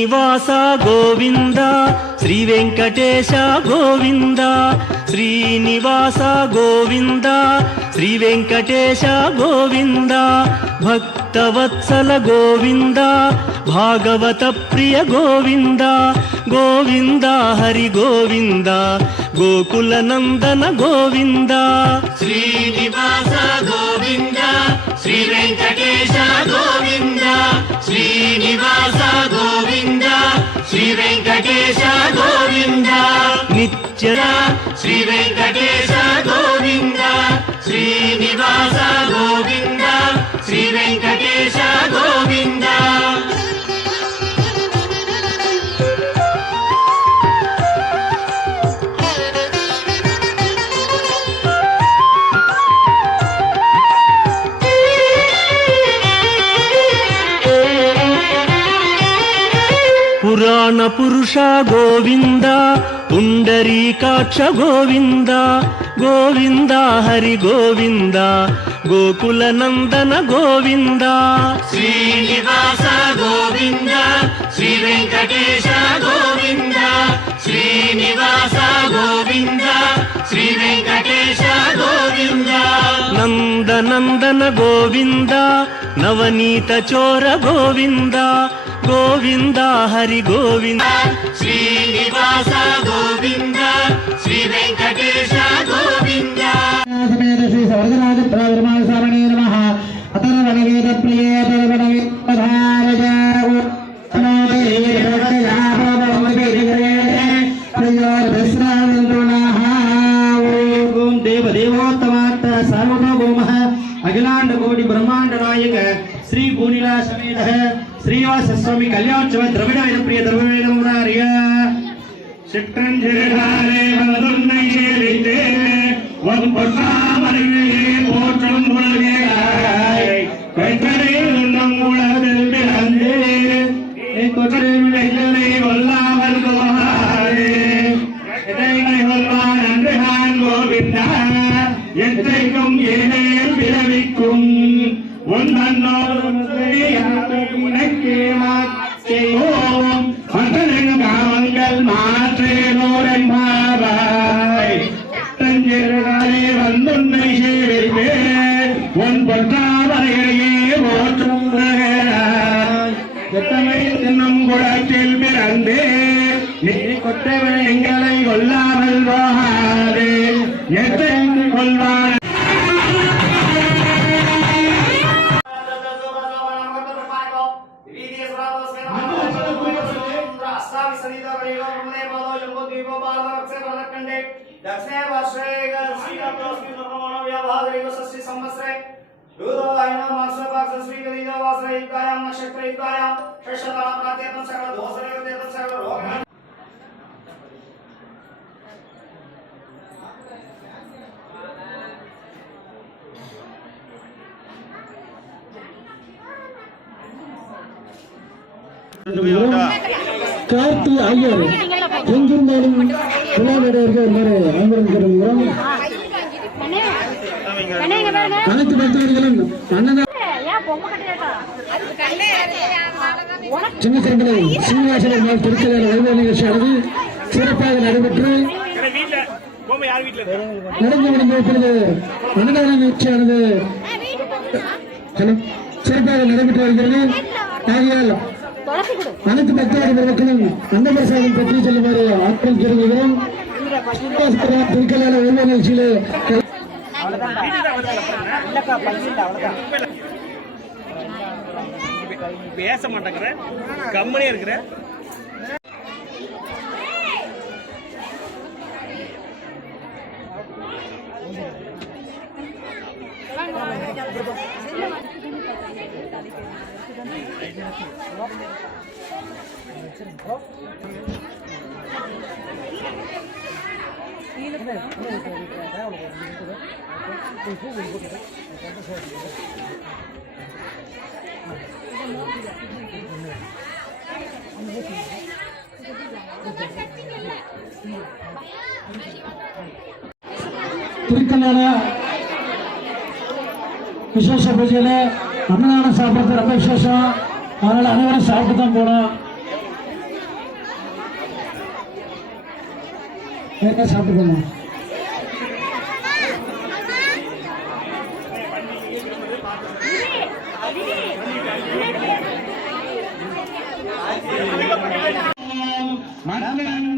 శ్రీనివాస గోవింద శ్రీ వెంకటేశ గోవింద శ్రీనివాస గోవింద శ్రీ వెంకటేశ గోవింద భక్తవత్సల గోవింద భాగవత ప్రియ గోవింద గోవింద హరి గోవింద గోకుల నందన గోవింద శ్రీనివాస గోవింద శ్రీ వెంకటేశ గోవింద శ్రీనివాస గోవింద శ్రీ వెంకటేశ గోవింద నిత్య శ్రీ వెంకటేశ గోవింద శ్రీనివాస గోవింద శ్రీ వెంకటేశ గోవింద పురాణ పురుష గోవింద పుండరీకాక్ష గోవింద గోవింద హరి గోవింద గోకుల నందన గోవింద శ్రీనివాస గోవింద శ్రీ వెంకటేశ గోవింద శ్రీనివాస గోవింద శ్రీ వెంకటేశ గోవింద నందనందన గోవింద నవనీత చోర గోవింద గోవింద హరి గోవింద శ్రీనివాస గోవింద శ్రీ వెంకటేశ గోవింద సమేత శ్రీ సవర్గరాజ ప్రవరమాన స్వామినే నమః అతర్వణ వేద ప్రియే అతర్వణ వేదధారజ ఓం దేవదేవోత్తమాత్త సార్వభౌమః అఖిలాండ కోటి బ్రహ్మాండ నాయక శ్రీ భూనిలా సమేత శ్రీవాస స్వామి కళ్యాణోత్సవ ద్రవిడ ప్రియ ద్రవిడ మురారియ சிற்றஞ்சிறுகாலே வலதுன்னை சேரித்தே உன் பொற்றாமரையே போற்றும் உலகேயாய் வெங்கடேல் உன்னம் உலகில் பிறந்தே கொச்சரை விளைகளை கொல்லாமல் போகாதே எதைனை கொள்வான் அன்றுகான் கோவிந்தா எத்தைக்கும் ஏனேல் பிறவிக்கும் உன் நன்னோர் உனக்கே செய்வோம் காவல்கள் மாற்றேனோரன் மாவாய் தஞ்சிறுகாலே வந்துன்னை சேரிப்பே உன் பொற்றாமரையே போற்றும் எத்தனை தின்னும் குளத்தில் பிறந்தே நீ கொற்றவன் எங்களை கொல்லாமல் போகாதே எத்தை கொள்வான் दक्षिणे पार्श्वे षष्ठी संवत्सरे ऋतुवाहिनो मासो पाक्षश्रीगदिनो वासरे युक्तायां नक्षत्रे युक्तायां षष्ठतम प्रात्येतं सकल दोषरेतेतं सकल रोगः கார்த்தி ஐயர் எங்கிருந்தாலும் விளையாடுவதற்கு அமர்ந்திருக்கிறோம். அனைத்து பக்தர்களும் சின்ன சிறப்பிலை சீனிவாசன் திருக்கல்யாண வைபவ நிகழ்ச்சியானது சிறப்பாக நடைபெற்று நடந்து முடிந்திருக்கிறது. அன்னதான நிகழ்ச்சியானது சிறப்பாக நடைபெற்று வருகிறது. ஆகையால் அனைத்து பக்தர்களும் அன்ன பிரசாதம் பற்றி செல்லுமாறு ஆற்றல் தெரிவிக்கிறோம். திருக்கல்யாண வைபவ நிகழ்ச்சியிலே பேச மாட்டேங்கிற கம்மனே இருக்கிற திருக்கல்யாண விசேஷ பூஜையில் அன்னதானம் சாப்பிட்றது ரொம்ப விசேஷம். அதனால் அனைவரும் சாப்பிட்டு தான் போகணும். சாப்பிட்டு போமா. மங்களம்